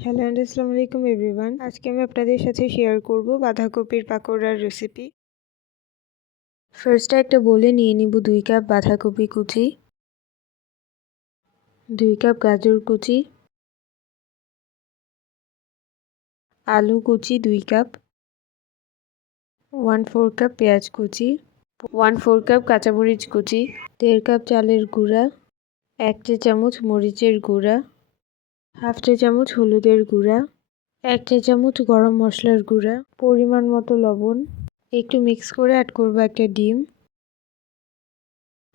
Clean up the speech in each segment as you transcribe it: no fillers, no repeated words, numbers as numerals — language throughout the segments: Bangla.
হ্যালো অ্যান্ড আসসালামু আলাইকুম এভরিওয়ান। আজকে আমি আপনাদের সাথে শেয়ার করব বাঁধাকপির পাকোড়ার রেসিপি। ফার্স্টে একটা বলে নিয়ে নিব 2 কাপ বাঁধাকপি কুচি, 2 কাপ গাজর কুচি, আলু কুচি 2 কাপ, 1/4 কাপ পেঁয়াজ কুচি, 1/4 কাপ কাঁচামরিচ কুচি, 1.5 কাপ চালের গুঁড়া, 1 চা চামচ মরিচের গুঁড়া, 1/2 চা চামচ হলুদের গুঁড়া, 1 চা চামচ গরম মশলার গুঁড়া, পরিমাণ মতো লবণ। একটু মিক্স করে অ্যাড করব একটা ডিম,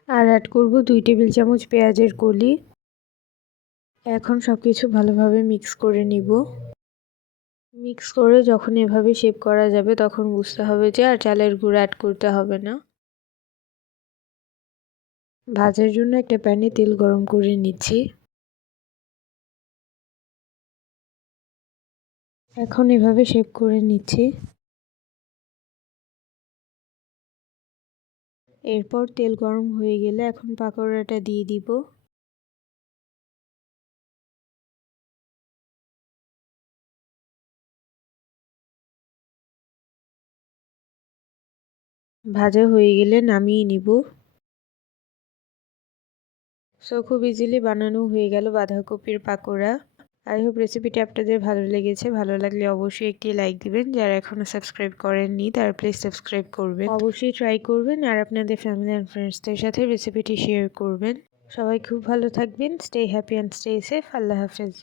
আর অ্যাড করব 2 টেবিল চামচ পেঁয়াজের কলি। এখন সব কিছু ভালোভাবে মিক্স করে নিব। মিক্স করে যখন এভাবে শেপ করা যাবে তখন বুঝতে হবে যে আর চালের গুঁড়া অ্যাড করতে হবে না। ভাজার জন্য একটা প্যানে তেল গরম করে নিচ্ছি। এখন এভাবে শেপ করে নিচ্ছি। এরপর তেল গরম হয়ে গেলে এখন পাকোড়াটা দিয়ে দিব। ভাজা হয়ে গেলে নামিয়ে নিব। সো খুব ইজিলি বানানো হয়ে গেল বাঁধাকপির পাকোড়া। আই হোপ রেসিপিটি আপনাদের ভালো লেগেছে। ভালো লাগলে অবশ্যই একটি লাইক দিবেন। যারা এখনও সাবস্ক্রাইব করেননি তারা প্লিজ সাবস্ক্রাইব করবেন। অবশ্যই ট্রাই করবেন আর আপনাদের ফ্যামিলি অ্যান্ড ফ্রেন্ডসদের সাথে রেসিপিটি শেয়ার করবেন। সবাই খুব ভালো থাকবেন। Stay happy and stay safe. আল্লাহ হাফেজ।